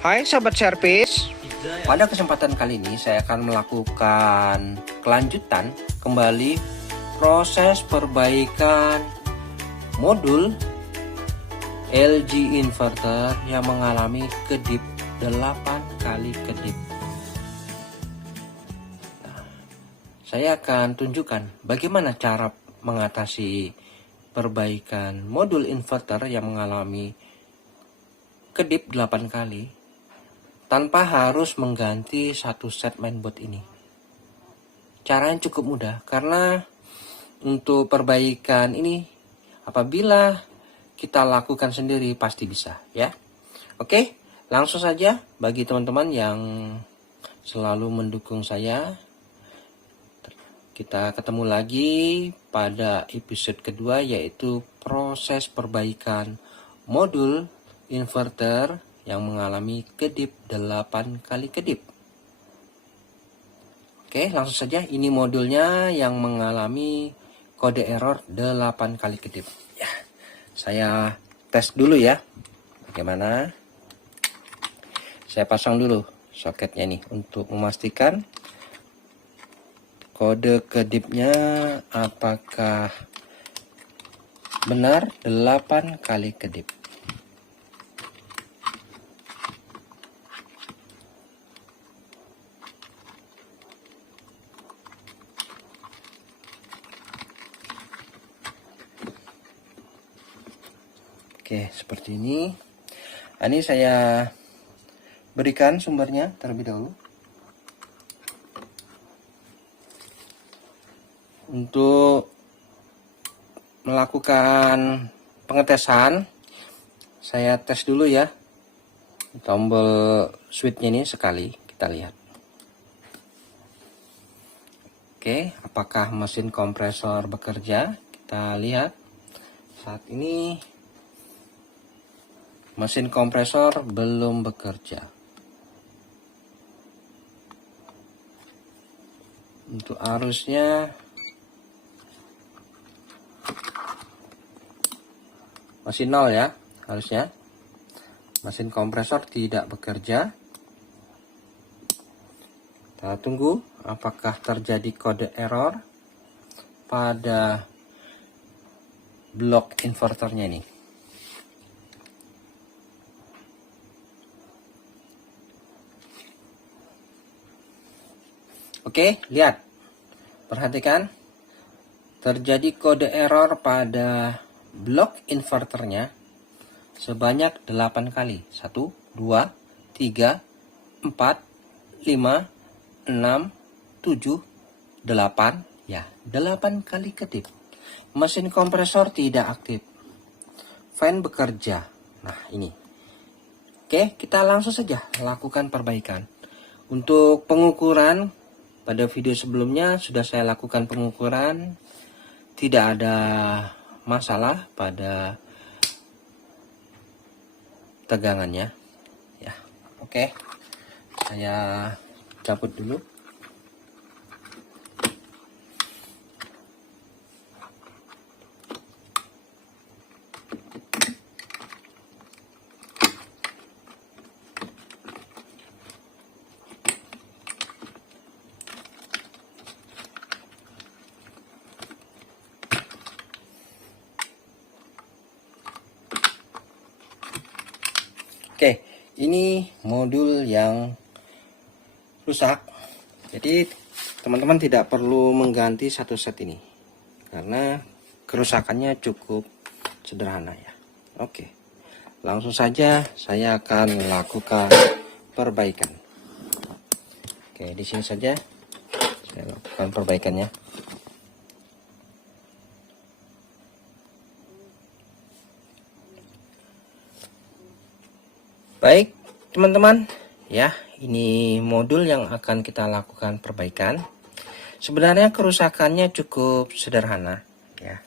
Hai Sobat Servis. Pada kesempatan kali ini saya akan melakukan kelanjutan kembali proses perbaikan modul LG inverter yang mengalami kedip 8 kali kedip. Nah, saya akan tunjukkan bagaimana cara mengatasi perbaikan modul inverter yang mengalami kedip 8 kali tanpa harus mengganti satu set mainboard ini. Caranya cukup mudah karena untuk perbaikan ini apabila kita lakukan sendiri pasti bisa ya. Oke, langsung saja bagi teman-teman yang selalu mendukung saya. Kita ketemu lagi pada episode kedua, yaitu proses perbaikan modul inverter yang mengalami kedip 8 kali kedip. Oke, langsung saja. Ini modulnya yang mengalami kode error 8 kali kedip. Ya, saya tes dulu ya. Bagaimana? Saya pasang dulu soketnya nih untuk memastikan kode kedipnya apakah benar 8 kali kedip. Oke, seperti ini. Ini saya berikan sumbernya terlebih dahulu. Untuk melakukan pengetesan, saya tes dulu ya tombol switchnya ini sekali, kita lihat. Oke, apakah mesin kompresor bekerja? Kita lihat. Saat ini mesin kompresor belum bekerja. Untuk arusnya masih 0 ya, harusnya. Mesin kompresor tidak bekerja. Kita tunggu apakah terjadi kode error pada blok inverternya ini. Oke, lihat. Perhatikan. Terjadi kode error pada blok inverternya sebanyak 8 kali. 1, 2, 3, 4, 5, 6, 7, 8. Ya, 8 kali kedip. Mesin kompresor tidak aktif. Fan bekerja. Nah, ini. Oke, kita langsung saja lakukan perbaikan. Untuk pengukuran, pada video sebelumnya sudah saya lakukan pengukuran. Tidak ada masalah pada tegangannya ya. Oke, saya cabut dulu. Oke, ini modul yang rusak. Jadi teman-teman tidak perlu mengganti satu set ini karena kerusakannya cukup sederhana ya. Oke, langsung saja saya akan lakukan perbaikan. Oke, di sini saja saya lakukan perbaikannya. Baik teman-teman ya, ini modul yang akan kita lakukan perbaikan. Sebenarnya kerusakannya cukup sederhana ya.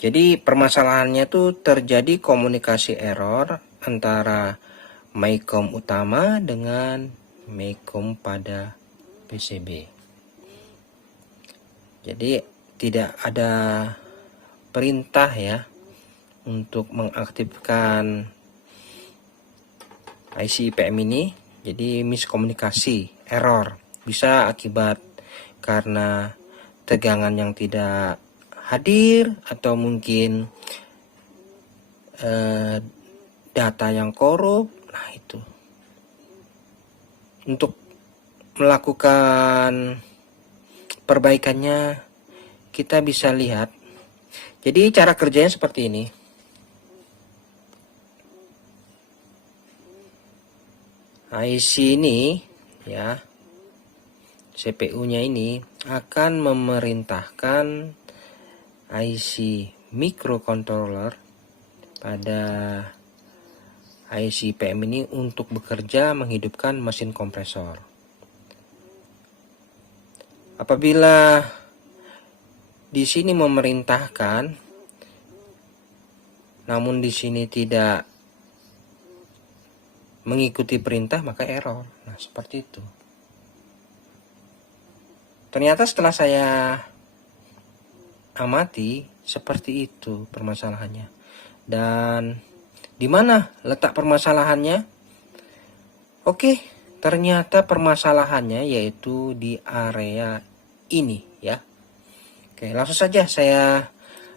Jadi permasalahannya itu terjadi komunikasi error antara MICOM utama dengan MICOM pada PCB. Jadi tidak ada perintah ya untuk mengaktifkan IC IPM ini. Jadi miskomunikasi, error. Bisa akibat karena tegangan yang tidak hadir, atau mungkin data yang korup. Nah, itu untuk melakukan perbaikannya kita bisa lihat. Jadi cara kerjanya seperti ini. IC ini ya, CPU-nya ini akan memerintahkan IC microcontroller pada IC IPM ini untuk bekerja menghidupkan mesin kompresor. Apabila di sini memerintahkan, namun di sini tidak mengikuti perintah, maka error. Nah, seperti itu. Ternyata setelah saya amati, seperti itu permasalahannya. Dan di mana letak permasalahannya? Oke, ternyata permasalahannya yaitu di area ini ya. Oke, langsung saja saya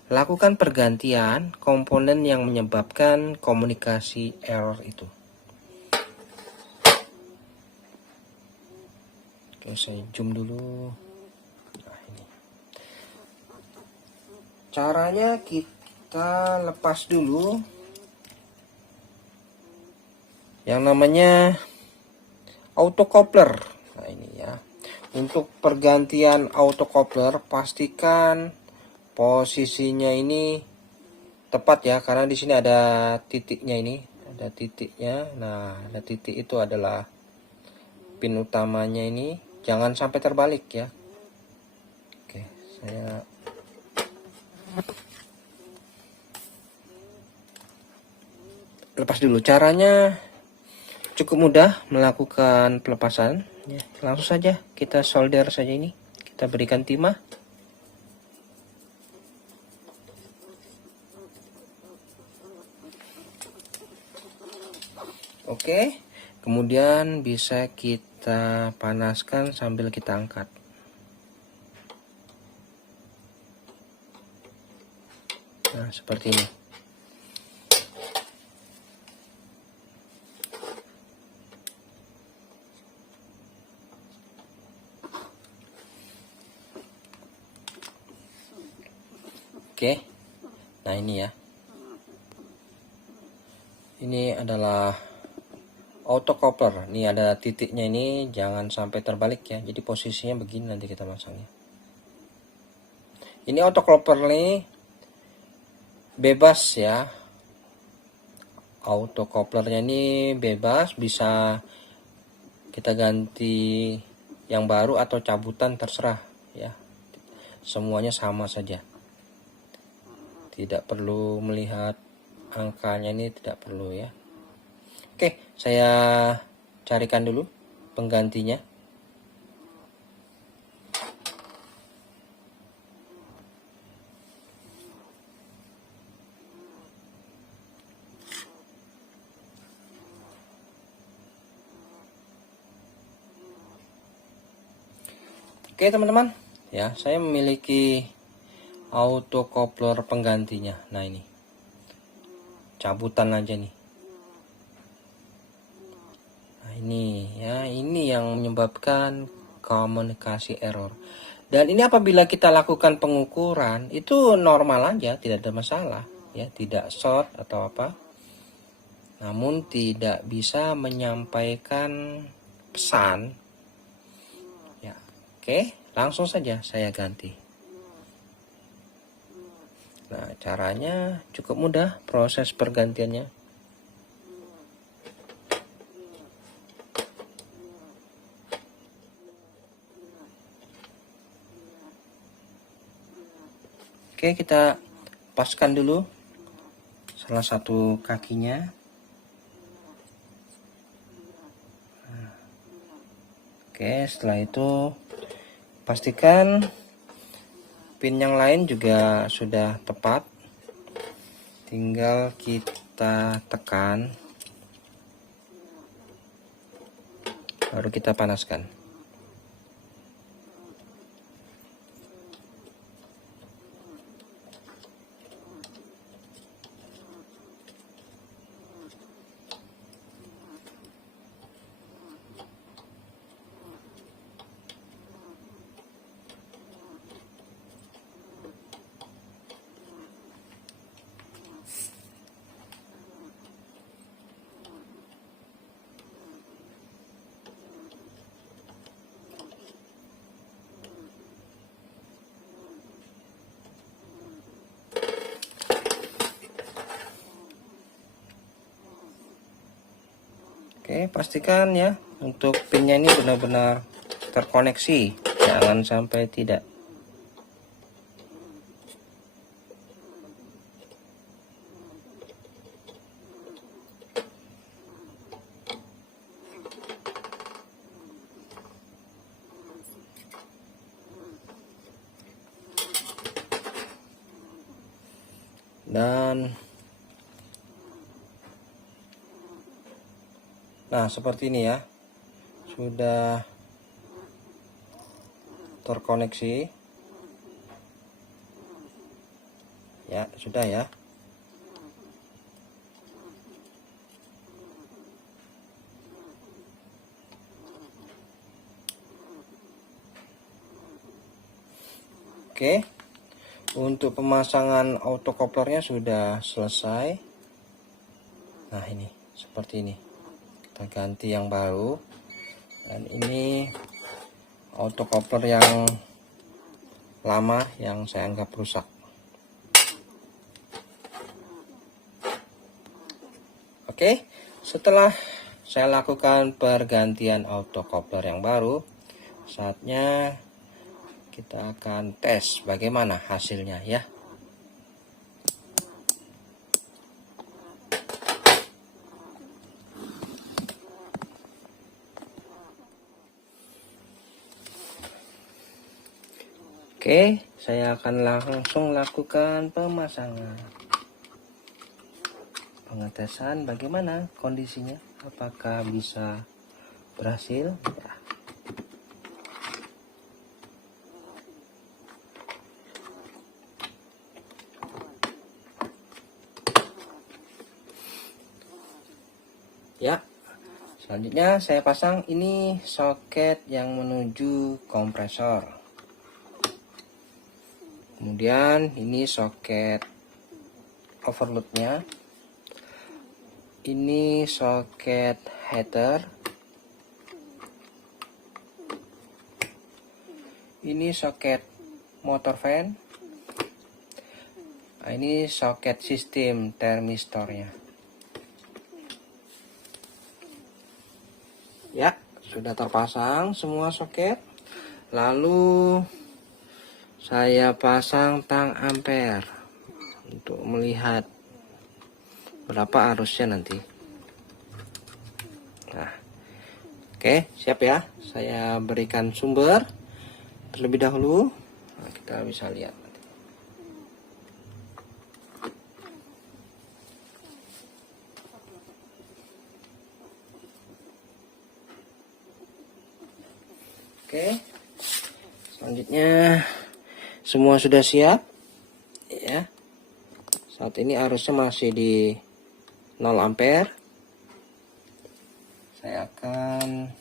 lakukan pergantian komponen yang menyebabkan komunikasi error itu. Oke, saya zoom dulu. Nah, ini. Caranya kita lepas dulu yang namanya autocoupler. Nah, ini ya. Untuk pergantian autocoupler, pastikan posisinya ini tepat ya, karena di sini ada titiknya ini, ada titiknya. Nah, ada titik itu adalah pin utamanya ini, jangan sampai terbalik ya. Oke, saya lepas dulu. Caranya cukup mudah melakukan pelepasan ya. Langsung saja kita solder saja ini, kita berikan timah. Oke, kemudian bisa kita panaskan sambil kita angkat. Nah, seperti ini. Oke, nah ini ya. Ini adalah autocoupler. Ini ada titiknya ini, jangan sampai terbalik ya. Jadi posisinya begini nanti kita masangnya. Ini autocoupler nih bebas ya. Autocouplernya ini bebas, bisa kita ganti yang baru atau cabutan, terserah ya. Semuanya sama saja. Tidak perlu melihat angkanya, ini tidak perlu ya. Oke, saya carikan dulu penggantinya. Oke teman-teman, ya saya memiliki autocoupler penggantinya. Nah ini, cabutan aja nih. Nah ini ya, ini yang menyebabkan komunikasi error. Dan ini apabila kita lakukan pengukuran itu normal aja, tidak ada masalah ya, tidak short atau apa. Namun tidak bisa menyampaikan pesan. Ya, oke, langsung saja saya ganti. Nah, caranya cukup mudah proses pergantiannya. Oke, kita paskan dulu salah satu kakinya. Oke, setelah itu pastikan pin yang lain juga sudah tepat, tinggal kita tekan. baru kita panaskan. Oke, pastikan ya untuk pinnya ini benar-benar terkoneksi, jangan sampai tidak. Dan nah, seperti ini ya, sudah terkoneksi ya, sudah ya. Oke, untuk pemasangan autocouplernya sudah selesai. Nah, ini seperti ini, kita ganti yang baru. Dan ini autocoupler yang lama yang saya anggap rusak. Oke, setelah saya lakukan pergantian autocoupler yang baru, saatnya kita akan tes bagaimana hasilnya ya. Oke, saya akan langsung lakukan pemasangan. Pengetesan bagaimana kondisinya, apakah bisa berhasil ya. Selanjutnya saya pasang ini soket yang menuju kompresor. Kemudian ini soket overloadnya, ini soket heater, ini soket motor fan, nah, ini soket sistem termistornya. Ya, sudah terpasang semua soket. Lalu saya pasang tang ampere untuk melihat berapa arusnya nanti. Nah, oke, siap ya. Saya berikan sumber terlebih dahulu. Nah, kita bisa lihat. Oke, selanjutnya semua sudah siap ya. Saat ini arusnya masih di 0 ampere. Saya akan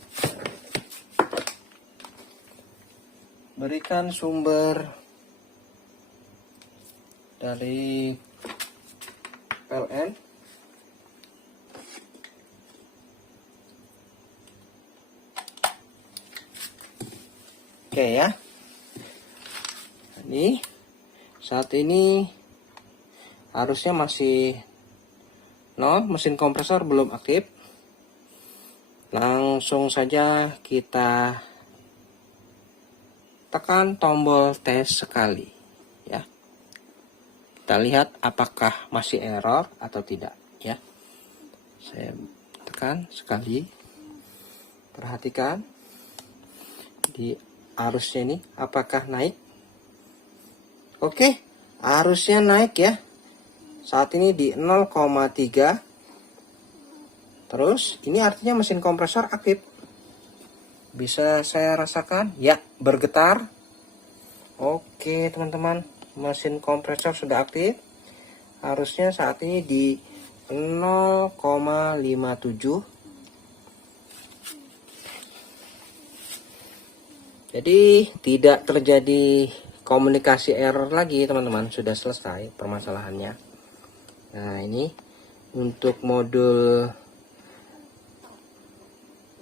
berikan sumber dari PLN. Oke ya. Ini saat ini arusnya masih 0, mesin kompresor belum aktif. Langsung saja kita tekan tombol tes sekali ya. Kita lihat apakah masih error atau tidak ya. Saya tekan sekali. Perhatikan di arusnya ini apakah naik. Oke, arusnya naik ya. Saat ini di 0,3. Terus ini artinya mesin kompresor aktif. Bisa saya rasakan? Ya, bergetar. Oke teman-teman, mesin kompresor sudah aktif. Harusnya saat ini di 0,57. Jadi tidak terjadi komunikasi error lagi teman-teman, sudah selesai permasalahannya. Nah ini untuk modul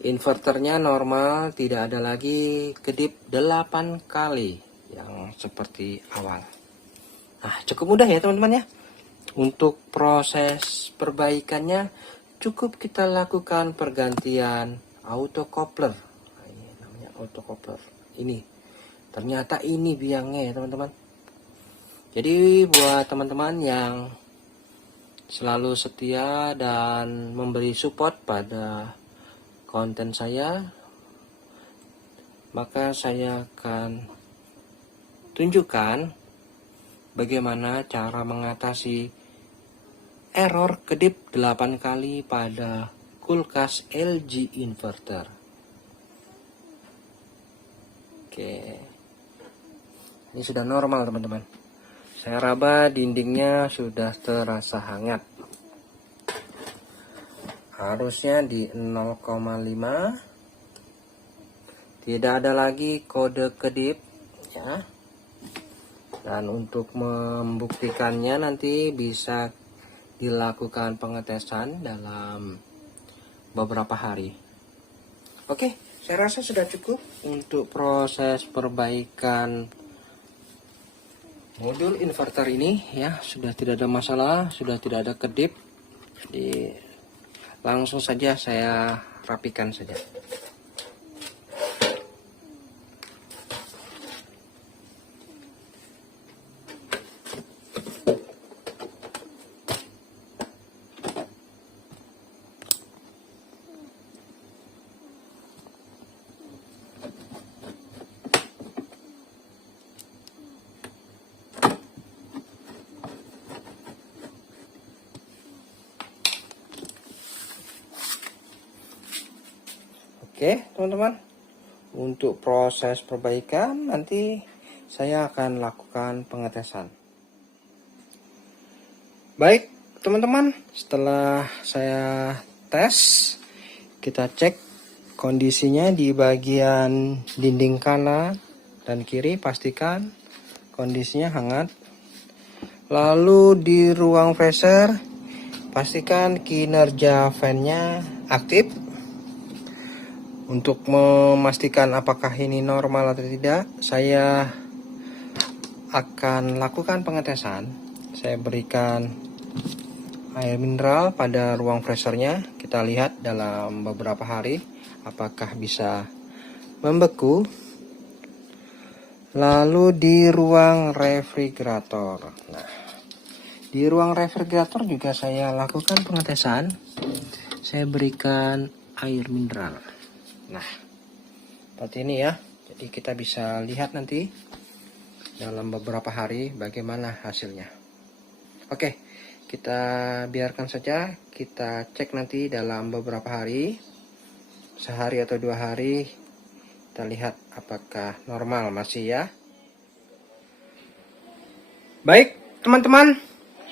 inverternya normal, tidak ada lagi kedip 8 kali yang seperti awal. Nah cukup mudah ya teman-teman ya. Untuk proses perbaikannya cukup kita lakukan pergantian auto coupler. Nah, ini namanya auto coupler. Ini ternyata ini biangnya ya teman-teman. Jadi buat teman-teman yang selalu setia dan memberi support pada konten saya, maka saya akan tunjukkan bagaimana cara mengatasi error kedip 8 kali pada kulkas LG inverter. Oke, ini sudah normal teman-teman. Saya raba dindingnya sudah terasa hangat. Harusnya di 0,5. Tidak ada lagi kode kedip ya. Dan untuk membuktikannya nanti bisa dilakukan pengetesan dalam beberapa hari. Oke, saya rasa sudah cukup untuk proses perbaikan modul inverter ini ya. Sudah tidak ada masalah, sudah tidak ada kedip. Jadi langsung saja saya rapikan saja. Oke teman-teman, untuk proses perbaikan nanti saya akan lakukan pengetesan. Baik teman-teman, setelah saya tes, kita cek kondisinya di bagian dinding kanan dan kiri, pastikan kondisinya hangat. Lalu di ruang freezer, pastikan kinerja fan-nya aktif. Untuk memastikan apakah ini normal atau tidak, saya akan lakukan pengetesan. Saya berikan air mineral pada ruang freezernya. Kita lihat dalam beberapa hari apakah bisa membeku. Lalu di ruang refrigerator. Nah, di ruang refrigerator juga saya lakukan pengetesan. Saya berikan air mineral. Nah, seperti ini ya. Jadi kita bisa lihat nanti dalam beberapa hari bagaimana hasilnya. Oke, kita biarkan saja. Kita cek nanti dalam beberapa hari, sehari atau 2 hari, kita lihat apakah normal masih ya. Baik teman-teman,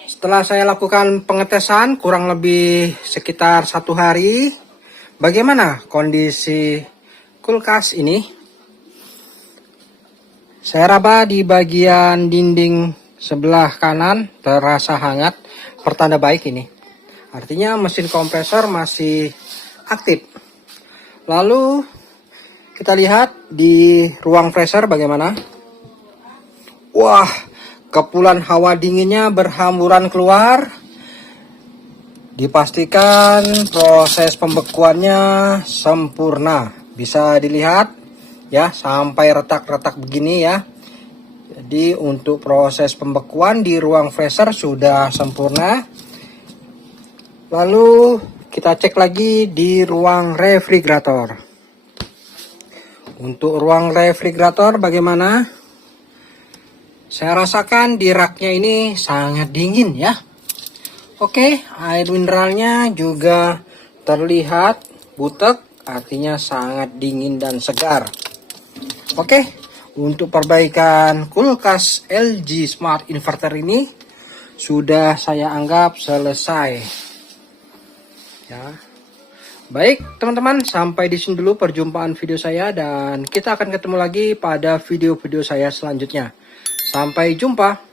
setelah saya lakukan pengetesan kurang lebih sekitar 1 hari, bagaimana kondisi kulkas ini? Saya raba di bagian dinding sebelah kanan terasa hangat, pertanda baik ini. Artinya mesin kompresor masih aktif. Lalu kita lihat di ruang freezer bagaimana. Wah, kepulan hawa dinginnya berhamburan keluar. Dipastikan proses pembekuannya sempurna. Bisa dilihat ya, sampai retak-retak begini ya. Jadi untuk proses pembekuan di ruang freezer sudah sempurna. Lalu kita cek lagi di ruang refrigerator. Untuk ruang refrigerator bagaimana? Saya rasakan di raknya ini sangat dingin ya. Oke, air mineralnya juga terlihat butek artinya sangat dingin dan segar. Oke, untuk perbaikan kulkas LG Smart Inverter ini sudah saya anggap selesai. Ya. Baik teman-teman, sampai di sini dulu perjumpaan video saya dan kita akan ketemu lagi pada video-video saya selanjutnya. Sampai jumpa.